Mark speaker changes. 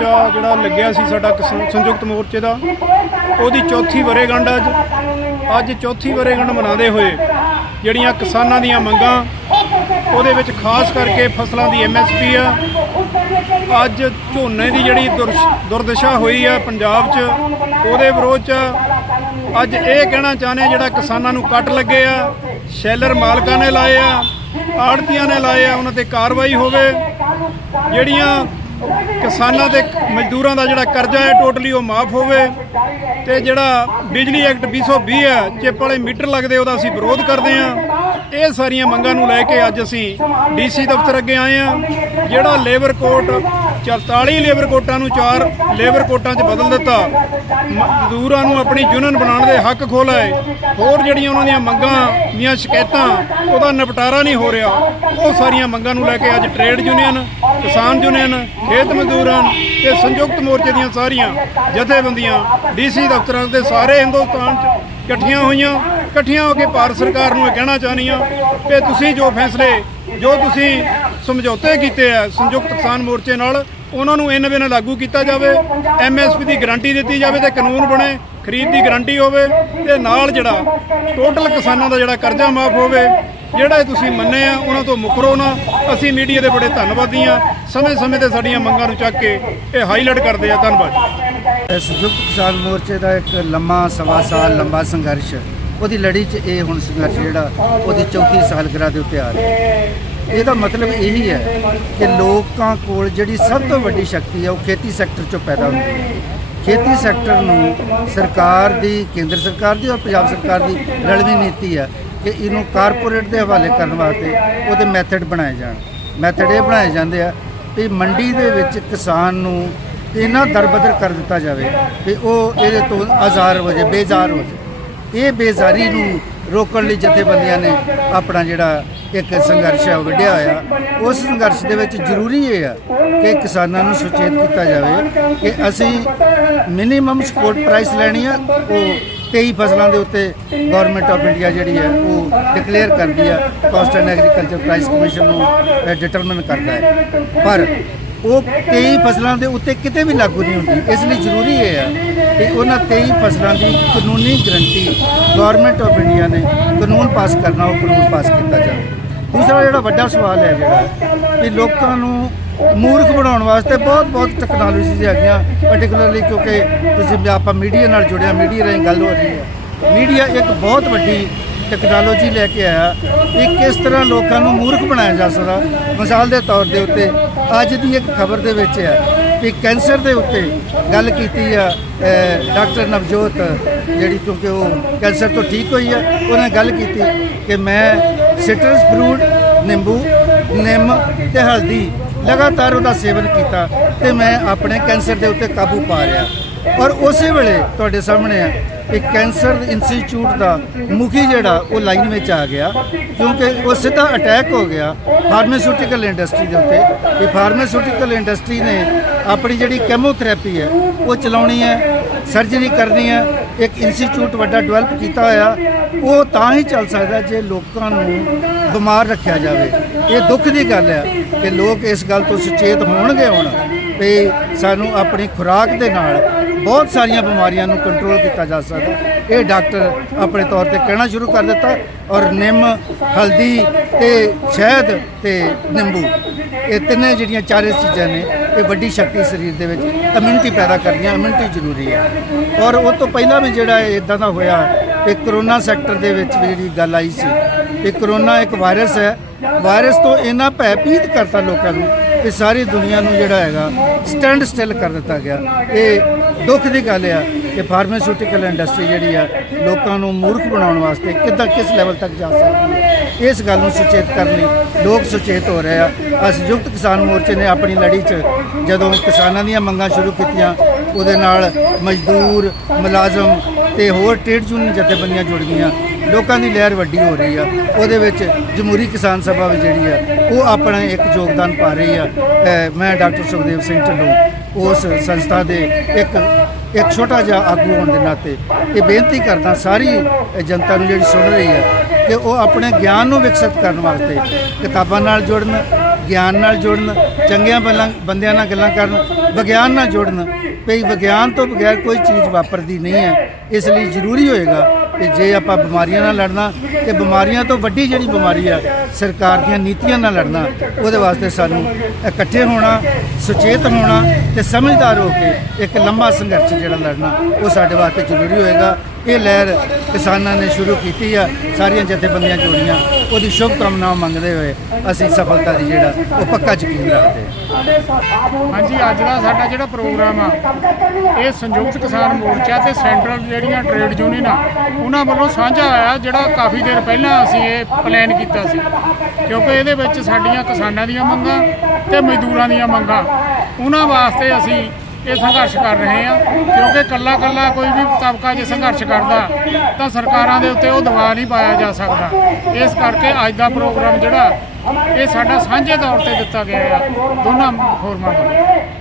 Speaker 1: ਮੋਰਚਾ ਜਿਹੜਾ ਲੱਗਿਆ ਸੀ ਸਾਡਾ ਕਿਸਾਨ ਸੰਯੁਕਤ ਮੋਰਚੇ ਦਾ, ਉਹਦੀ ਚੌਥੀ ਵਰੇਗੰਢ ਅੱਜ ਅੱਜ ਚੌਥੀ ਵਰੇਗੰਢ ਮਨਾਉਂਦੇ ਹੋਏ ਜਿਹੜੀਆਂ ਕਿਸਾਨਾਂ ਦੀਆਂ ਮੰਗਾਂ, ਉਹਦੇ ਵਿੱਚ ਖਾਸ ਕਰਕੇ ਫਸਲਾਂ ਦੀ ਐਮਐਸਪੀ ਆ। ਅੱਜ ਝੋਨੇ ਦੀ ਜਿਹੜੀ ਦੁਰਸ਼- ਦੁਰਦਸ਼ਾ ਹੋਈ ਆ ਪੰਜਾਬ 'ਚ, ਉਹਦੇ ਵਿਰੋਧ 'ਚ ਅੱਜ ਇਹ ਕਹਿਣਾ ਚਾਹੁੰਦੇ ਜਿਹੜਾ ਕਿਸਾਨਾਂ ਨੂੰ ਕੱਟ ਲੱਗੇ ਆ, ਸ਼ੈਲਰ ਮਾਲਕਾਂ ਨੇ ਲਾਏ ਆ, ਆੜਤੀਆਂ ਨੇ ਲਾਏ ਆ, ਉਹਨਾਂ ਤੇ ਕਾਰਵਾਈ ਹੋਵੇ। ਜਿਹੜੀਆਂ ਕਿਸਾਨਾਂ ਤੇ ਮਜ਼ਦੂਰਾਂ ਦਾ ਜਿਹੜਾ ਕਰਜ਼ਾ ਹੈ ਟੋਟਲੀ ਉਹ ਮਾਫ ਹੋਵੇ ਤੇ ਜਿਹੜਾ ਬਿਜਲੀ ਐਕਟ 220 ਹੈ, ਚਿੱਪ ਵਾਲੇ ਮੀਟਰ ਲੱਗਦੇ ਉਹਦਾ ਅਸੀਂ ਵਿਰੋਧ ਕਰਦੇ ਹਾਂ। ਇਹ ਸਾਰੀਆਂ ਮੰਗਾਂ ਨੂੰ ਲੈ ਕੇ ਅੱਜ ਅਸੀਂ ਡੀਸੀ ਦਫ਼ਤਰ ਅੱਗੇ ਆਏ ਹਾਂ। ਜਿਹੜਾ ਲੇਬਰ ਕੋਰਟ 44 ਲੇਬਰ ਕੋਟਾਂ ਨੂੰ ਚਾਰ ਲੇਬਰ ਕੋਟਾਂ 'ਚ ਬਦਲ ਦਿੱਤਾ। ਮਜ਼ਦੂਰਾਂ ਨੂੰ ਆਪਣੀ ਯੂਨੀਅਨ ਬਣਾਉਣ ਦੇ ਹੱਕ ਖੋਲ੍ਹ ਆਏ। ਹੋਰ ਜਿਹੜੀਆਂ ਉਹਨਾਂ ਦੀਆਂ ਮੰਗਾਂ, ਦੀਆਂ ਸ਼ਿਕਾਇਤਾਂ, ਉਹਦਾ ਨਿਪਟਾਰਾ ਨਹੀਂ ਹੋ ਰਿਹਾ। ਉਹ ਸਾਰੀਆਂ ਮੰਗਾਂ ਨੂੰ ਲੈ ਕੇ ਅੱਜ ਟ੍ਰੇਡ ਯੂਨੀਅਨ, ਕਿਸਾਨ ਯੂਨੀਅਨ, ਖੇਤ ਮਜ਼ਦੂਰਾਂ ਤੇ ਸੰਯੁਕਤ ਮੋਰਚੇ ਦੀਆਂ ਸਾਰੀਆਂ ਜਥੇਬੰਦੀਆਂ, ਡੀਸੀ ਦਫ਼ਤਰਾਂ ਦੇ ਸਾਰੇ ਹਿੰਦੁਸਤਾਨ 'ਚ ਇਕੱਠੀਆਂ ਹੋਈਆਂ। ਇਕੱਠੀਆਂ ਹੋ ਕੇ ਭਾਰਤ ਸਰਕਾਰ ਨੂੰ ਇਹ ਕਹਿਣਾ ਚਾਹੁੰਦੀਆਂ ਕਿ ਤੁਸੀਂ ਜੋ ਫੈਸਲੇ ਜੋ ਤੁਸੀਂ ਸਮਝੌਤੇ ਕੀਤੇ ਆ ਸੰਯੁਕਤ ਕਿਸਾਨ ਮੋਰਚੇ ਨਾਲ, ਉਹਨਾਂ ਨੂੰ ਇਨ ਬਿਨ ਲਾਗੂ ਕੀਤਾ ਜਾਵੇ ਐਮਐਸਪੀ ਦੀ ਗਾਰੰਟੀ ਦਿੱਤੀ ਜਾਵੇ ਤੇ ਕਾਨੂੰਨ ਬਣੇ, ਖਰੀਦ ਦੀ ਗਾਰੰਟੀ ਹੋਵੇ ਤੇ ਨਾਲ ਜਿਹੜਾ ਟੋਟਲ ਕਿਸਾਨਾਂ ਦਾ ਜਿਹੜਾ ਕਰਜ਼ਾ ਮਾਫ ਹੋਵੇ, ਜਿਹੜਾ ਤੁਸੀਂ ਮੰਨੇ ਆ, ਉਹਨਾਂ ਤੋਂ ਮੁਕਰੋ ਨਾ। ਅਸੀਂ ਮੀਡੀਆ ਦੇ ਬੜੇ ਧੰਨਵਾਦੀ ਆ। ਸਮੇਂ-ਸਮੇਂ ਤੇ ਸਾਡੀਆਂ ਮੰਗਾਂ ਨੂੰ ਚੱਕ ਕੇ ਇਹ ਹਾਈਲਾਈਟ ਕਰਦੇ ਆ। ਧੰਨਵਾਦ।
Speaker 2: ਸੰਯੁਕਤ ਕਿਸਾਨ ਮੋਰਚੇ ਦਾ ਇੱਕ ਲੰਮਾ ਸਵਾ ਸਾਲ ਲੰਬਾ ਸੰਘਰਸ਼ ਉਹਦੀ ਲੜੀ 'ਚ ਇਹ ਹੁਣ ਸੰਘਰਸ਼ ਜਿਹੜਾ ਉਹਦੀ ਚੌਥੀ ਸਾਲਗਿਰਾ ਦੇ ਉੱਤੇ ਆ ਰਿਹਾ। ਇਹਦਾ ਮਤਲਬ ਇਹੀ ਹੈ ਕਿ ਲੋਕਾਂ ਕੋਲ ਜਿਹੜੀ ਸਭ ਤੋਂ ਵੱਡੀ ਸ਼ਕਤੀ ਹੈ, ਉਹ ਖੇਤੀ ਸੈਕਟਰ 'ਚੋਂ ਪੈਦਾ ਹੁੰਦੀ ਹੈ। ਖੇਤੀ ਸੈਕਟਰ ਨੂੰ ਸਰਕਾਰ ਦੀ, ਕੇਂਦਰ ਸਰਕਾਰ ਦੀ ਔਰ ਪੰਜਾਬ ਸਰਕਾਰ ਦੀ ਰਲਵੀਂ ਨੀਤੀ ਹੈ ਕਿ ਇਹਨੂੰ ਕਾਰਪੋਰੇਟ ਦੇ ਹਵਾਲੇ ਕਰਨ ਵਾਸਤੇ ਉਹਦੇ ਮੈਥਡ ਬਣਾਏ ਜਾਣ। ਮੈਥਡ ਇਹ ਬਣਾਏ ਜਾਂਦੇ ਆ ਕਿ ਮੰਡੀ ਦੇ ਵਿੱਚ ਕਿਸਾਨ ਨੂੰ ਇੰਨਾ ਦਰਬਦਰ ਕਰ ਦਿੱਤਾ ਜਾਵੇ ਕਿ ਉਹ ਇਹਦੇ ਤੋਂ ਆਜ਼ਾਰ ਹੋ ਜਾਵੇ ਬੇਜ਼ਾਰ ਹੋ ਜਾਵੇ ਇਹ ਬੇਜ਼ਾਰੀ ਨੂੰ ਰੋਕਣ ਲਈ ਜਥੇਬੰਦੀਆਂ ਨੇ ਆਪਣਾ ਜਿਹੜਾ ਇੱਕ ਸੰਘਰਸ਼ ਹੈ ਉਹ ਵਿੱਢਿਆ ਹੋਇਆ। ਉਸ ਸੰਘਰਸ਼ ਦੇ ਵਿੱਚ ਜ਼ਰੂਰੀ ਇਹ ਆ ਕਿ ਕਿਸਾਨਾਂ ਨੂੰ ਸੁਚੇਤ ਕੀਤਾ ਜਾਵੇ ਕਿ ਅਸੀਂ ਮਿਨੀਮਮ ਸਪੋਰਟ ਪ੍ਰਾਈਸ ਲੈਣੀ ਆ, ਉਹ 23 ਫਸਲਾਂ ਦੇ ਉੱਤੇ ਗਵਰਨਮੈਂਟ ਆਫ ਇੰਡੀਆ ਜਿਹੜੀ ਹੈ ਉਹ ਡਿਕਲੇਅਰ ਕਰਦੀ ਆ cost and agriculture price commission ਨੂੰ ਡਿਟਰਮਨ ਕਰਦਾ ਹੈ। ਪਰ ਉਹ 23 ਫਸਲਾਂ ਦੇ ਉੱਤੇ ਕਿਤੇ ਵੀ ਲਾਗੂ ਨਹੀਂ ਹੁੰਦੀ। ਇਸ ਲਈ ਜ਼ਰੂਰੀ ਇਹ ਹੈ ਕਿ ਉਹਨਾਂ 23 ਫਸਲਾਂ ਦੀ ਕਾਨੂੰਨੀ ਗਰੰਟੀ ਗਵਰਨਮੈਂਟ ਆਫ ਇੰਡੀਆ ਨੇ ਕਾਨੂੰਨ ਪਾਸ ਕਰਨਾ, ਉਹ ਕਾਨੂੰਨ ਪਾਸ ਕੀਤਾ ਜਾਵੇ। ਦੂਸਰਾ ਜਿਹੜਾ ਵੱਡਾ ਸਵਾਲ ਹੈ ਜਿਹੜਾ, ਕਿ ਲੋਕਾਂ ਨੂੰ ਮੂਰਖ ਬਣਾਉਣ ਵਾਸਤੇ ਬਹੁਤ ਬਹੁਤ ਟੈਕਨੋਲੋਜੀਜ਼ ਹੈਗੀਆਂ ਪਾਰਟਿਕੂਲਰਲੀ ਕਿਉਂਕਿ ਤੁਸੀਂ ਆਪਾਂ ਮੀਡੀਆ ਨਾਲ ਜੁੜਿਆ, ਮੀਡੀਆ ਰਾਹੀਂ ਗੱਲ ਹੋ ਰਹੀ ਹੈ। ਮੀਡੀਆ ਇੱਕ ਬਹੁਤ ਵੱਡੀ ਟੈਕਨੋਲੋਜੀ ਲੈ ਕੇ ਆਇਆ ਕਿ ਕਿਸ ਤਰ੍ਹਾਂ ਲੋਕਾਂ ਨੂੰ ਮੂਰਖ ਬਣਾਇਆ ਜਾ ਸਕਦਾ? ਮਿਸਾਲ ਦੇ ਤੌਰ ਦੇ ਉੱਤੇ ਅੱਜ ਦੀ ਇੱਕ ਖਬਰ ਦੇ ਵਿੱਚ ਹੈ ਕਿ ਕੈਂਸਰ ਦੇ ਉੱਤੇ ਗੱਲ ਕੀਤੀ ਆ ਡਾਕਟਰ ਨਵਜੋਤ, ਜਿਹੜੀ ਕਿਉਂਕਿ ਉਹ ਕੈਂਸਰ ਤੋਂ ਠੀਕ ਹੋਈ ਆ, ਉਹਨੇ ਗੱਲ ਕੀਤੀ ਕਿ ਮੈਂ ਸਿਟਰਸ, ਫਰੂਟ, ਨਿੰਬੂ, ਨਿੰਮ ਤੇ ਹਲਦੀ ਲਗਾਤਾਰ ਉਹਦਾ ਸੇਵਨ ਕੀਤਾ ਤੇ ਮੈਂ ਆਪਣੇ ਕੈਂਸਰ ਦੇ ਉੱਤੇ ਕਾਬੂ ਪਾ ਰਿਹਾ। ਔਰ ਉਸੇ ਵੇਲੇ ਤੁਹਾਡੇ ਸਾਹਮਣੇ ਆ ਇੱਕ ਕੈਂਸਰ ਇੰਸਟੀਚਿਊਟ ਦਾ ਮੁਖੀ ਜਿਹੜਾ ਉਹ ਲਾਈਨ ਵਿੱਚ ਆ ਗਿਆ ਕਿਉਂਕਿ ਉਹ ਸਿੱਧਾ ਅਟੈਕ ਹੋ ਗਿਆ ਫਾਰਮਾਸਿਊਟੀਕਲ ਇੰਡਸਟਰੀ ਦੇ ਉੱਤੇ। ਕਿ ਫਾਰਮਾਸਿਊਟੀਕਲ ਇੰਡਸਟਰੀ ਨੇ ਆਪਣੀ ਜਿਹੜੀ ਕੈਮੋਥੈਰੇਪੀ ਹੈ, ਉਹ ਚਲਾਉਣੀ ਹੈ ਸਰਜਰੀ ਕਰਨੀ ਹੈ, ਇੱਕ ਇੰਸਟੀਚਿਊਟ ਵੱਡਾ ਡਿਵੈਲਪ ਕੀਤਾ ਹੋਇਆ, ਉਹ ਤਾਂ ਹੀ ਚੱਲ ਸਕਦਾ ਜੇ ਲੋਕਾਂ ਨੂੰ ਬਿਮਾਰ ਰੱਖਿਆ ਜਾਵੇ। ਇਹ ਦੁੱਖ ਦੀ ਗੱਲ ਹੈ ਕਿ ਲੋਕ ਇਸ ਗੱਲ ਤੋਂ ਸੁਚੇਤ ਹੋਣਗੇ ਹੁਣ ਵੀ ਸਾਨੂੰ ਆਪਣੀ ਖੁਰਾਕ ਦੇ ਨਾਲ ਬਹੁਤ ਸਾਰੀਆਂ ਬਿਮਾਰੀਆਂ ਨੂੰ ਕੰਟਰੋਲ ਕੀਤਾ ਜਾ ਸਕਦਾ। ਇਹ ਡਾਕਟਰ ਆਪਣੇ ਤੌਰ ਤੇ ਕਹਿਣਾ ਸ਼ੁਰੂ ਕਰ ਦਿੱਤਾ ਔਰ ਨਿੰਮ, ਹਲਦੀ ਤੇ ਸ਼ਹਿਦ ਤੇ ਨਿੰਬੂ। ਇਹ ਤਿੰਨੇ ਜਿਹੜੀਆਂ ਚਾਰੇ ਚੀਜ਼ਾਂ ਨੇ, ਇਹ ਵੱਡੀ ਸ਼ਕਤੀ ਸਰੀਰ ਦੇ ਵਿੱਚ ਇਮਿਊਨਿਟੀ ਪੈਦਾ ਕਰਦੀਆਂ ਇਮਿਊਨਿਟੀ ਜ਼ਰੂਰੀ ਹੈ ਔਰ ਉਹ ਤੋਂ ਪਹਿਲਾਂ ਵੀ ਜਿਹੜਾ ਇਦਾਂ ਦਾ ਹੋਇਆ ਕਿ ਕਰੋਨਾ ਸੈਕਟਰ ਦੇ ਵਿੱਚ ਵੀ ਜਿਹੜੀ ਗੱਲ ਆਈ ਸੀ ਕਿ ਕਰੋਨਾ ਇੱਕ ਵਾਇਰਸ ਹੈ। ਵਾਇਰਸ ਤੋਂ ਇੰਨਾ ਭੈਭੀਤ ਕਰਤਾ ਲੋਕਾਂ ਨੂੰ ਕਿ ਸਾਰੀ ਦੁਨੀਆ ਨੂੰ ਜਿਹੜਾ ਹੈਗਾ ਸਟੈਂਡ ਸਟਿਲ ਕਰ ਦਿੱਤਾ ਗਿਆ। ਇਹ ਦੁੱਖ ਦੀ ਗੱਲ ਆ ਕਿ ਫਾਰਮਾਸਿਊਟੀਕਲ ਇੰਡਸਟਰੀ ਜਿਹੜੀ ਆ, ਲੋਕਾਂ ਨੂੰ ਮੂਰਖ ਬਣਾਉਣ ਵਾਸਤੇ ਕਿੱਦਾਂ, ਕਿਸ ਲੈਵਲ ਤੱਕ ਜਾ ਸਕਦੀ ਹੈ? ਇਸ ਗੱਲ ਨੂੰ ਸੁਚੇਤ ਕਰਨ ਲਈ ਲੋਕ ਸੁਚੇਤ ਹੋ ਰਹੇ ਆ। ਅਸ ਸੰਯੁਕਤ ਕਿਸਾਨ ਮੋਰਚੇ ਨੇ ਆਪਣੀ ਲੜੀ 'ਚ ਜਦੋਂ ਕਿਸਾਨਾਂ ਦੀਆਂ ਮੰਗਾਂ ਸ਼ੁਰੂ ਕੀਤੀਆਂ, ਉਹਦੇ ਨਾਲ ਮਜ਼ਦੂਰ, ਮੁਲਾਜ਼ਮ ਤੇ ਹੋਰ ਟ੍ਰੇਡ ਯੂਨੀਅਨ ਜਥੇਬੰਦੀਆਂ ਜੁੜ ਗਈਆਂ। ਲੋਕਾਂ ਦੀ ਲਹਿਰ ਵੱਡੀ ਹੋ ਰਹੀ ਆ। ਉਹਦੇ ਵਿੱਚ ਜਮਹੂਰੀ ਕਿਸਾਨ ਸਭਾ ਵੀ ਜਿਹੜੀ ਆ, ਉਹ ਆਪਣਾ ਇੱਕ ਯੋਗਦਾਨ ਪਾ ਰਹੀ ਆ। ਮੈਂ ਡਾਕਟਰ ਸੁਖਦੇਵ ਸਿੰਘ ਢਿੱਲੋਂ ਉਸ ਸੰਸਥਾ ਦੇ ਇੱਕ ਇੱਕ ਛੋਟਾ ਜਿਹਾ ਆਗੂ ਹੋਣ ਦੇ ਨਾਤੇ ਇਹ ਬੇਨਤੀ ਕਰਦਾ ਸਾਰੀ ਜਨਤਾ ਨੂੰ ਜਿਹੜੀ ਸੁਣ ਰਹੀ ਹੈ ਕਿ ਉਹ ਆਪਣੇ ਗਿਆਨ ਨੂੰ ਵਿਕਸਿਤ ਕਰਨ ਵਾਸਤੇ ਕਿਤਾਬਾਂ ਨਾਲ ਜੁੜਨ, ਗਿਆਨ ਨਾਲ ਜੁੜਨ, ਚੰਗਿਆਂ ਬੱਲਾਂ ਬੰਦਿਆਂ ਨਾਲ ਗੱਲਾਂ ਕਰਨ, ਵਿਗਿਆਨ ਨਾਲ ਜੁੜਨ। ਵੀ ਵਿਗਿਆਨ ਤੋਂ ਬਗੈਰ ਕੋਈ ਚੀਜ਼ ਵਾਪਰਦੀ ਨਹੀਂ ਹੈ। ਇਸ ਲਈ ਜ਼ਰੂਰੀ ਹੋਏਗਾ ਕਿ ਜੇ ਆਪਾਂ ਬਿਮਾਰੀਆਂ ਨਾਲ ਲੜਨਾ ਤੇ ਬਿਮਾਰੀਆਂ ਤੋਂ ਵੱਡੀ ਜਿਹੜੀ ਬਿਮਾਰੀ ਆ, ਸਰਕਾਰ ਦੀਆਂ ਨੀਤੀਆਂ ਨਾਲ ਲੜਨਾ, ਉਹਦੇ ਵਾਸਤੇ ਸਾਨੂੰ ਇਕੱਠੇ ਹੋਣਾ, ਸੁਚੇਤ ਹੋਣਾ ਤੇ ਸਮਝਦਾਰ ਹੋ ਕੇ ਇੱਕ ਲੰਮਾ ਸੰਘਰਸ਼ ਜਿਹੜਾ ਲੜਨਾ, ਉਹ ਸਾਡੇ ਵਾਸਤੇ ਜ਼ਰੂਰੀ ਹੋਏਗਾ। ਇਹ ਲਹਿਰ ਕਿਸਾਨਾਂ ਨੇ ਸ਼ੁਰੂ ਕੀਤੀ ਆ, ਸਾਰੀਆਂ ਜਥੇਬੰਦੀਆਂ ਜੋੜੀਆਂ, ਉਹਦੀ ਸ਼ੁਭ ਕਾਮਨਾਵਾਂ ਮੰਗਦੇ ਹੋਏ ਅਸੀਂ ਸਫਲਤਾ ਦੀ ਜਿਹੜਾ ਉਹ ਪੱਕਾ ਯਕੀਨ ਰੱਖਦੇ ਹਾਂ।
Speaker 3: ਹਾਂਜੀ, ਅੱਜ ਦਾ ਸਾਡਾ ਜਿਹੜਾ ਪ੍ਰੋਗਰਾਮ ਆ, ਇਹ ਸੰਯੁਕਤ ਕਿਸਾਨ ਮੋਰਚਾ ਤੇ ਸੈਂਟਰਲ ਜਿਹੜੀਆਂ ਟ੍ਰੇਡ ਯੂਨੀਅਨ ਆ, ਉਹਨਾਂ ਵੱਲੋਂ ਸਾਂਝਾ ਆਇਆ, ਜਿਹੜਾ ਕਾਫੀ ਦੇਰ ਪਹਿਲਾਂ ਅਸੀਂ ਇਹ ਪਲਾਨ ਕੀਤਾ ਸੀ। ਕਿਉਂਕਿ ਇਹਦੇ ਵਿੱਚ ਸਾਡੀਆਂ ਕਿਸਾਨਾਂ ਦੀਆਂ ਮੰਗਾਂ ਤੇ ਮਜ਼ਦੂਰਾਂ ਦੀਆਂ ਮੰਗਾਂ, ਉਹਨਾਂ ਵਾਸਤੇ ਅਸੀਂ ਇਹ ਸੰਘਰਸ਼ ਕਰ ਰਹੇ ਹਾਂ ਕਿਉਂਕਿ ਕੱਲਾ ਕੱਲਾ ਕੋਈ ਵੀ ਤਬਕਾ ਜੇ ਸੰਘਰਸ਼ ਕਰਦਾ, ਤਾਂ ਸਰਕਾਰਾਂ ਦੇ ਉੱਤੇ ਉਹ ਦਬਾਅ ਨਹੀਂ ਪਾਇਆ ਜਾ ਸਕਦਾ। ਇਸ ਕਰਕੇ ਅੱਜ ਦਾ ਪ੍ਰੋਗਰਾਮ ਜਿਹੜਾ, ਇਹ ਸਾਡਾ ਸਾਂਝੇ ਤੌਰ ਤੇ ਦਿੱਤਾ ਗਿਆ ਆ। ਦੋਨਾਂ ਫੋਰਮਾਂ ਵੱਲੋਂ।